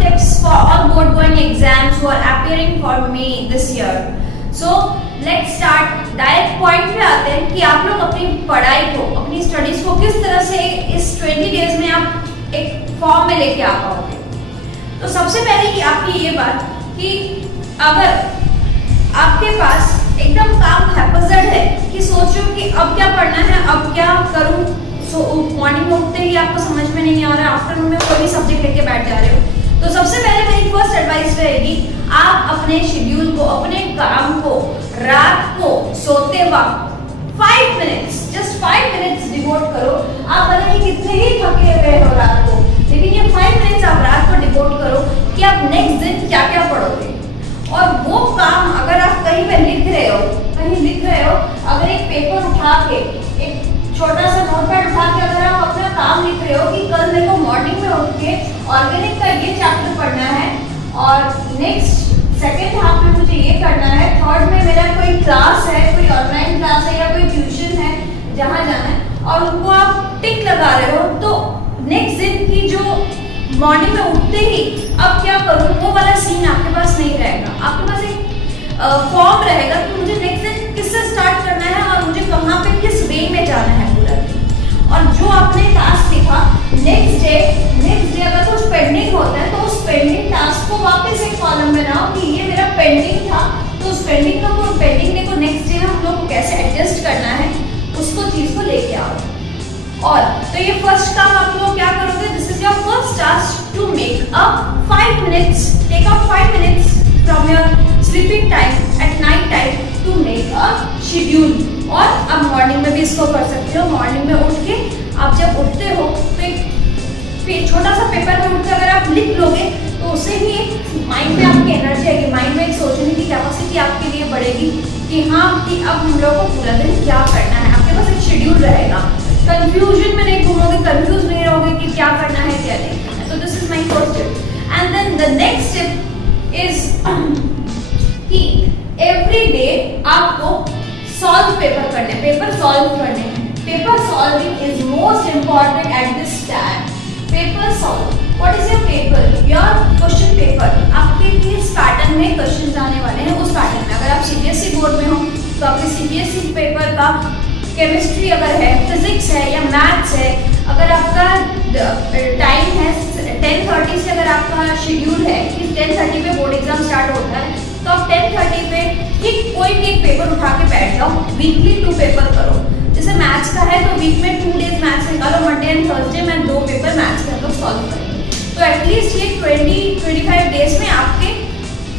tips for all board going exams who are appearing for me this year. So let's start. Direct point पे आते हैं कि आप लोग अपनी पढ़ाई को, अपनी स्टडीज को किस तरह से इस 20 डेज में आप एक फॉर्म में लेके आ पाओगे। तो सबसे पहले की आपकी ये बात कि अगर आपके पास एकदम काम हैपजर्ड है कि सोच रहे हो कि अब क्या पढ़ना है, अब क्या करूं, मॉर्निंग में उठते ही आपको समझ में नहीं आ रहा, आफ्टरनून में कोई भी सब्जेक्ट लेके बैठ जा रहे हो, तो सबसे पहले मेरी फर्स्ट एडवाइस रहेगी आप अपने शेड्यूल को, अपने काम को रात को सोते वक्त 5 मिनट्स, जस्ट 5 मिनट्स डिवोट करो। आप भले ही कितने ही थके हुए हो रात को, लेकिन ये 5 मिनट्स आप रात को डिवोट करो कि आप नेक्स्ट दिन क्या क्या पढ़ोगे। और वो काम अगर आप कहीं पे लिख रहे हो, अगर एक पेपर उठा के, एक छोटा सा नोटपैड उठा के अगर आप अपना काम लिख रहे हो कि कल मेरे को मॉर्निंग में उठ के ऑर्गेनिक का ये चैप्टर पढ़ना है और नेक्स्ट सेकेंड हाफ में मुझे ये करना है, थर्ड में मेरा कोई क्लास है, कोई ऑनलाइन क्लास है या कोई ट्यूशन है जहाँ जाना है, और उनको आप टिक लगा रहे हो, तो नेक्स्ट दिन की जो मॉर्निंग में उठते ही अब क्या करूँ वो वाला सीन आपके पास नहीं रहेगा। आपके पास एक फॉर्म रहेगा कि मुझे नेक्स्ट दिन किससे स्टार्ट करना है और मुझे कहाँ पे किस वे में जाना है पूरा दिन। और जो आपने टास्क लिखा नेक्स्ट डे अगर कुछ पेंडिंग होता है तो उस पेंडिंग टास्क को वापस एक कॉलम में बनाओ कि ये मेरा पेंडिंग था, तो उस पेंडिंग डे को नेक्स्ट डे में हम लोग को कैसे एडजस्ट करना है उसको चीज को लेके आओ। और तो ये फर्स्ट काम आप लोग क्या करोगे, this is your first task to make a 5 minutes, take out 5 minutes from your sleeping time at night time to make a schedule. और आप मॉर्निंग में भी इसको कर सकते हो। मॉर्निंग में उठ के आप जब उठते हो तो एक छोटा सा पेपर में उठ के अगर आप लिख लोगे तो उससे ही एक माइंड में आपकी एनर्जी आएगी, माइंड में एक सोचने की कैपेसिटी आपके लिए बढ़ेगी कि हाँ कि अब हम लोग को पूरा दिन क्या करना है। आपके पास एक शेड्यूल रहेगा, कंफ्यूजन में नहीं घूमोगे, कंफ्यूज नहीं रहोगे कि क्या करना है क्या नहीं करना है। तो this is my first tip. And then the next tip is कि एवरी डे आपको सॉल्व पेपर करने, पेपर सॉल्व करने हैं। Paper solving is most important at this time. Paper solve, what is your paper? Your question paper. आपके किस pattern में questions आने वाले हैं उस पैटर्न में। अगर आप सीबीएसई बोर्ड में हो तो आपके सीबीएसई पेपर का केमिस्ट्री अगर है, फिजिक्स है या मैथ्स है, अगर आपका टाइम है 10:30 से, अगर आपका शेड्यूल है कि 10:30 पे बोर्ड एग्जाम स्टार्ट होता है, तो आप 10:30 पे ठीक कोई भी एक पेपर उठा के बैठ जाओ। वीकली 2 पेपर करो। जैसे मैथ्स का है तो वीक में 2 डेज मैथ्स निकालो, मंडे एंड थर्सडे में 2 पेपर मैथ्स के हम लोग सॉल्व करेंगे। तो एटलीस्ट ये 20-25 डेज में आपके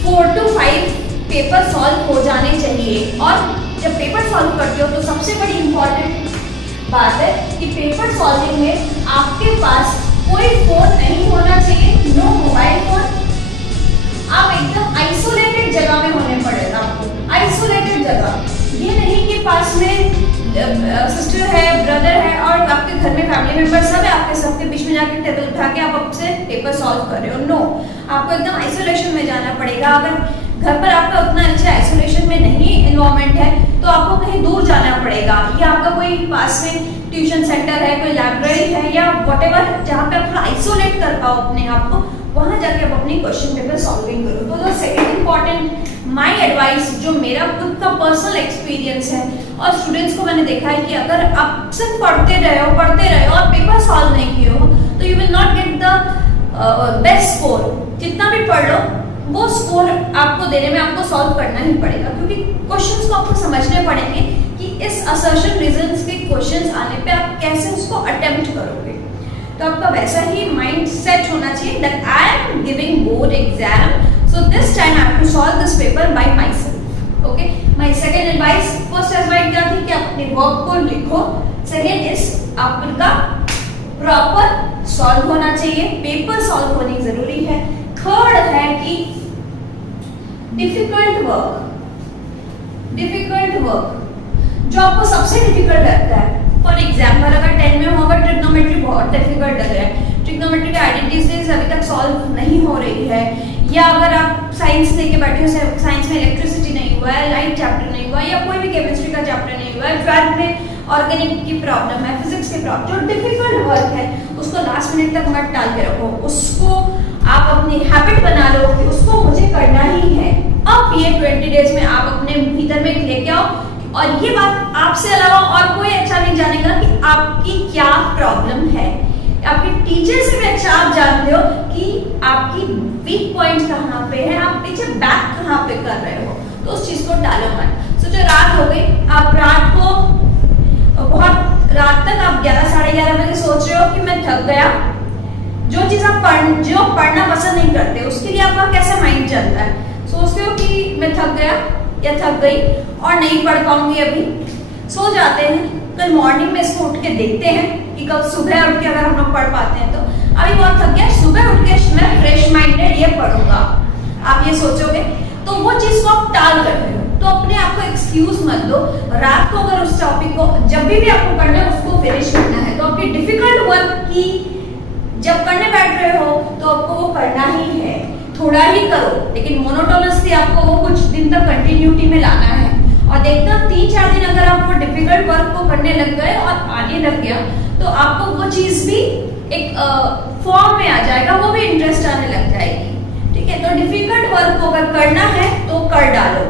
4 to 5 पेपर सॉल्व हो जाने चाहिए। और जब पेपर सॉल्व करते हो तो सबसे बड़ी इंपॉर्टेंट बात है कि पेपर सॉल्विंग में आपके पास कोई फोन नहीं होना चाहिए, नो मोबाइल फोन। आप एकदम आइसोलेटेड जगह में होने पड़ेगा आपको, आइसोलेटेड जगह। ये नहीं कि पास में सिस्टर है, ब्रदर है और आपके घर में फैमिली मेंबर सब है, आपके सबके बीच में जाके टेबल उठा के आप आपसे पेपर सॉल्व कर रहे हो। नो, आपको एकदम आइसोलेशन में जाना पड़ेगा। अगर घर पर आपका उतना अच्छा आइसोलेशन में नहीं इन्वायरमेंट है तो आपको कहीं दूर जाना पड़ेगा, या आपका कोई पास में ट्यूशन सेंटर है, कोई लाइब्रेरी है या व्हाटएवर जहाँ पे आप थोड़ा आइसोलेट कर पाओ अपने आप को, वहाँ जाके आप अपनी क्वेश्चन पेपर सॉल्विंग करो। तो सेकंड इम्पॉर्टेंट माय एडवाइस, जो मेरा खुद का पर्सनल एक्सपीरियंस है और स्टूडेंट्स को मैंने देखा है कि अगर आप सिर्फ पढ़ते रहे हो और पेपर सॉल्व नहीं किए हो तो you will not get the best score. जितना भी पढ़ लो वो स्कोर आपको देने में आपको सॉल्व करना ही पड़ेगा, क्योंकि क्वेश्चंस को आपको समझने पड़ेंगे कि इस असर्शन रीजंस के क्वेश्चंस आने पे आप कैसे उसको अटेम्प्ट करोगे। तो आपका वैसा ही माइंड सेट होना चाहिए that I am giving board exam, so this time I have to solve this paper by myself. Okay, my second advice, first advice क्या थी कि आप अपने वर्क को लिखो। सेकंड इज आपका प्रॉपर सॉल्व होना चाहिए, पेपर सॉल्व होनी जरूरी है। थर्ड है कि डिफिकल्ट वर्क जो आपको सबसे डिफिकल्ट लगता है। फॉर एग्जाम्पल अगर 10 में होगा ट्रिग्नोमेट्री बहुत डिफिकल्ट लग रहा है, ट्रिग्नोमेट्री का आइडेंटिटीज अभी तक सॉल्व नहीं हो रही है, या अगर आप साइंस लेके बैठे हो, साइंस में इलेक्ट्रिसिटी नहीं हुआ है, लाइट चैप्टर नहीं हुआ है, या कोई भी केमिस्ट्री का चैप्टर नहीं हुआ है, ट्वेल्थ में ऑर्गेनिक की प्रॉब्लम है, फिजिक्स की प्रॉब्लम, जो डिफिकल्ट वर्क है उसको लास्ट मिनट तक मत टाल के रखो, उसको आप अपनी हैबिट बना लो कि उसको मुझे करना ही है। अब ये 20 डेज में आप अपने भीतर में लेके आओ, और ये बात आपसे अलावा और कोई अच्छा नहीं जानेगा कि आपकी क्या प्रॉब्लम है। आपके टीचर से भी अच्छा आप जानते हो कि आपकी वीक पॉइंट कहाँ पे है, आप टीचर बैक कहाँ पे कर रहे हो, तो उस चीज को टालो मत। सोचो रात हो गई, आप रात को बहुत रात तक आप 11 साढ़े 11 बजे सोच रहे हो कि मैं थक गया। जो चीज आप पढ़ना पसंद नहीं करते उसके लिए आपका कैसा माइंड चलता है, सोचते हो कि मैं थक गया या थक गई और नहीं पढ़ पाऊंगी, अभी सो जाते हैं। कल मॉर्निंग में इसको उठ के देखते हैं कि कल सुबह उठ के अगर हम लोग पढ़ पाते हैं तो। अभी बहुत थक गया, सुबह उठ के मैं फ्रेश माइंडेड ये पढ़ूंगा, आप ये सोचोगे तो वो चीज को आप टाल कर रहे हो। तो अपने आप को एक्सक्यूज मत दो। रात को अगर उस टॉपिक को जब भी आपको करना है उसको फिनिश करना है, तो आपकी डिफिकल्ट वर्क की जब करने बैठ रहे हो तो आपको वो करना ही है। थोड़ा ही करो लेकिन मोनोटोनसली आपको वो कुछ दिन तक कंटिन्यूटी में लाना है। और देखना 3-4 दिन अगर आप वो डिफिकल्ट वर्क को करने लग गए और आने लग गया तो आपको वो चीज भी एक फॉर्म में आ जाएगा, वो भी इंटरेस्ट आने लग जाएगी। ठीक है, तो डिफिकल्ट वर्क को अगर करना है तो कर डालो,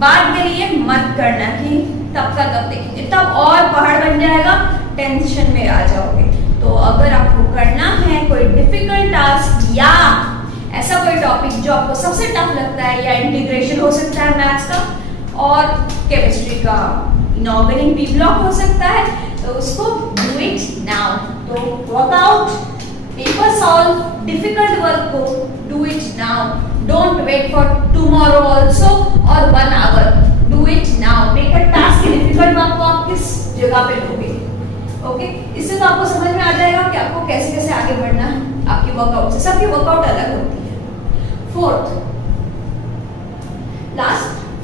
बाद के लिए मत करना कि तब का तब देखेंगे, तब और पहाड़ बन जाएगा, टेंशन में आ जाओगे। तो अगर आपको करना है कोई डिफिकल्ट टास्क या ऐसा कोई टॉपिक जो आपको सबसे टफ लगता है, या इंटीग्रेशन हो सकता है मैथ्स का, और केमिस्ट्री का इनऑर्गेनिक बी ब्लॉक हो सकता है, तो उसको डू इट नाउ। तो workout, paper solve, difficult work को do it now, don't wait for tomorrow also और 1 hour, do it now. Make a task difficult work को आप किस जगह पे लोगे, ओके। इससे तो आपको समझ में आ जाएगा कि आपको कैसे कैसे आगे बढ़ना है आपकी वर्कआउट से। सबकी वर्कआउट अलग होती है।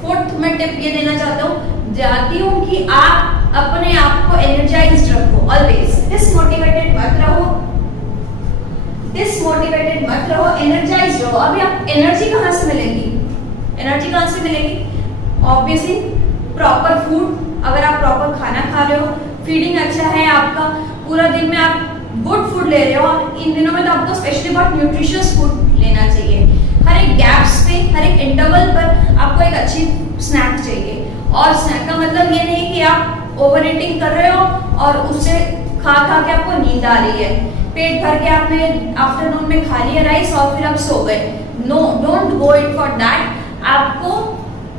फोर्थ मैं टिप ये देना चाहती हूँ कि आप अपने आप को एनर्जाइज्ड रखो, ऑलवेज डिसमोटिवेटेड मत रहो, एनर्जाइज्ड रहो। अभी आप एनर्जी कहाँ से मिलेगी? ऑब्वियसली प्रॉपर फूड, अगर आप प्रॉपर खाना खा रहे हो, फीडिंग अच्छा है आपका, पूरा दिन में आप गुड फूड ले रहे हो, और इन दिनों में तो आपको स्पेशली बहुत न्यूट्रिशियस फूड लेना चाहिए। हर एक गैप्स पे, हर एक इंटरवल पर आपको एक अच्छी स्नैक चाहिए। और स्नैक का मतलब ये नहीं कि आप ओवर ईटिंग कर रहे हो और उससे खा के आपको नींद आ रही है, पेट भर के आपने आफ्टरनून में खा लिया राइस और फिर आप सो गए। No, don't go it for that. आपको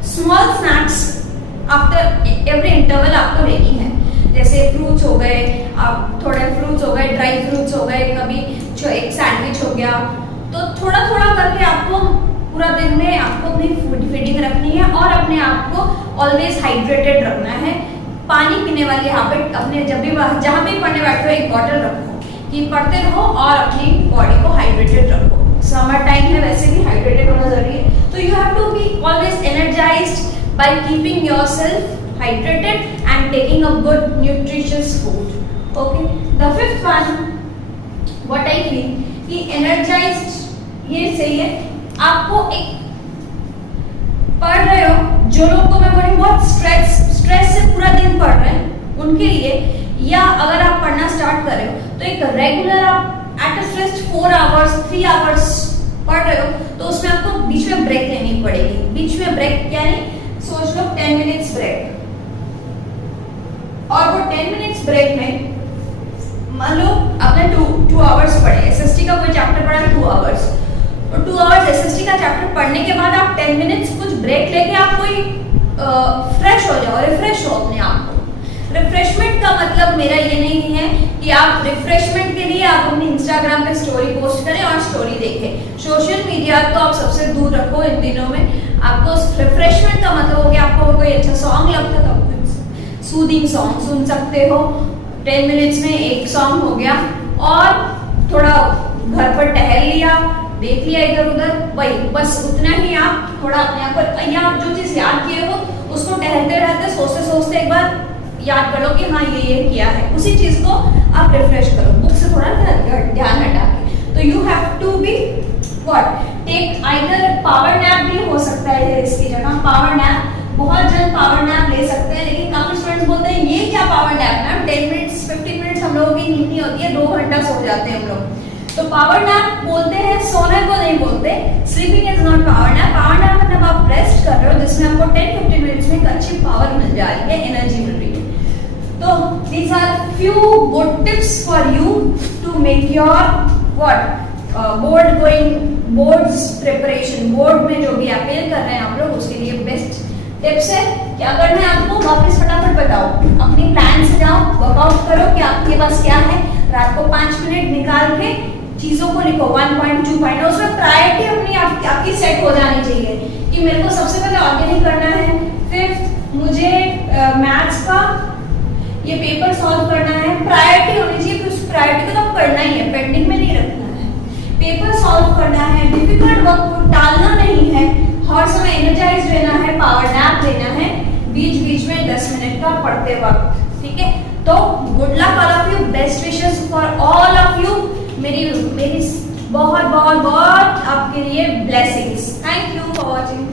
small snacks after every interval आपको लेनी है, जैसे फ्रूट्स हो गए, आप थोड़े फ्रूट्स हो गए, ड्राई फ्रूट्स हो गए, कभी एक सैंडविच हो गया। तो थोड़ा थोड़ा करके आपको पूरा दिन में आपको अपनी फीडिंग रखनी है और अपने आप को ऑलवेज हाइड्रेटेड रखना है। पानी पीने वाली हैबिट अपने जब भी जहाँ भी पढ़ने बैठे हो एक बॉटल रखो कि पढ़ते रहो और अपनी बॉडी को हाइड्रेटेड रखो। समर टाइम है, वैसे भी हाइड्रेटेड होना जरूरी है। तो you have to be always energized by keeping yourself hydrated and taking a good nutritious food. Okay, the fifth one what I feel कि energized ये सही है। आपको एक पढ़ रहे हो, जो लोग को मैं बोलूँ बहुत स्ट्रेस से पूरा दिन पढ़ रहे हैं उनके लिए, या अगर आप पढ़ना स्टार्ट कर रहे हो तो एक रेगुलर आप एट फर्स्ट 4 आवर्स 3 आवर्स पढ़ रहे हो, तो उसमें आपको बीच में ब्रेक लेनी पड़ेगी। बीच में ब्रेक यानी सोच लो 10 मिनट्स ब्रेक, और वो 10 मिनट्स ब्रेक में मान लो आपने 2 आवर्स पढ़े, एसएसटी का कोई चैप्टर पढ़ा 2 आवर्स, और 2 आवर्स एसएसटी का चैप्टर पढ़ने के बाद आप 10 मिनट्स कुछ ब्रेक लेके आप कोई फ्रेश हो जाओ, रिफ्रेश हो अपने आप को। रिफ्रेशमेंट का मतलब मेरा ये नहीं है कि आप रिफ्रेशमेंट के लिए आप अपनी इंस्टाग्राम पे स्टोरी पोस्ट करें और स्टोरी देखें। सोशल मीडिया तो आप सबसे दूर रखो इन दिनों में। आपको रिफ्रेशमेंट का मतलब हो गया आपको कोई अच्छा सॉन्ग लगता है तो सूदिंग सॉन्ग सुन सकते हो, 10 मिनट्स में एक सॉन्ग हो गया, और थोड़ा घर पर टहल लिया, देख लिया इधर उधर, वही बस उतना ही। आप थोड़ा अपने आप को, या आप जो चीज याद किए हो उसको टहलते रहते सोचते सोचते एक बार याद कर लो कि हाँ ये किया है, उसी चीज को आप रिफ्रेश करो, बुक से थोड़ा ध्यान हटा के। तो you have to be what take either power nap भी हो सकता है इसकी जगह, पावर नैप बहुत जन पावर नैप ले सकते हैं, लेकिन काफी स्टूडेंट्स बोलते हैं ये क्या power nap ma'am, 10 minutes 15 minutes हम लोगों की नींद नहीं होती है, 2 घंटा सो जाते हैं हम लोग। तो पावर नैप बोलते हैं, सोने को नहीं बोलते। Sleeping is not power nap. Power nap मतलब आप रेस्ट कर रहे हो जिसमें आपको 10-15 मिनट्स में एक अच्छी पावर मिल जा रही है, एनर्जी मिल रही है। तो these are few good tips for you to make your boards preparation, board में जो भी अपील कर रहे हैं आप लोग उसके लिए बेस्ट टिप्स है कि अगर मैं आपको वापस फटाफट बताऊं, अपनी प्लान से जाओ, वर्कआउट करो कि आपके पास क्या है, रात को 5 मिनट निकाल के चीजों को लिखो 1 पॉइंट 2 पॉइंट, उसमें प्रायोरिटी अपनी आपकी सेट हो जानी चाहिए कि मेरे को सबसे पहले ऑर्गेनिक करना है, फिर मुझे मैथ्स का ये पेपर सॉल्व करना है, प्रायोरिटी होनी चाहिए कि उस प्रायोरिटी को तो करना ही है, पेंडिंग में नहीं रखना है। पेपर सॉल्व करना है, डिफिकल्ट वर्क को टालना नहीं है, हर समय एनर्जाइज रहना है, पावर नैप लेना है बीच बीच में 10 मिनट का पढ़ते वक्त, ठीक है। तो good luck all of you, best wishes for all of you, मेरी बहुत बहुत बहुत आपके लिए blessings. Thank you for watching.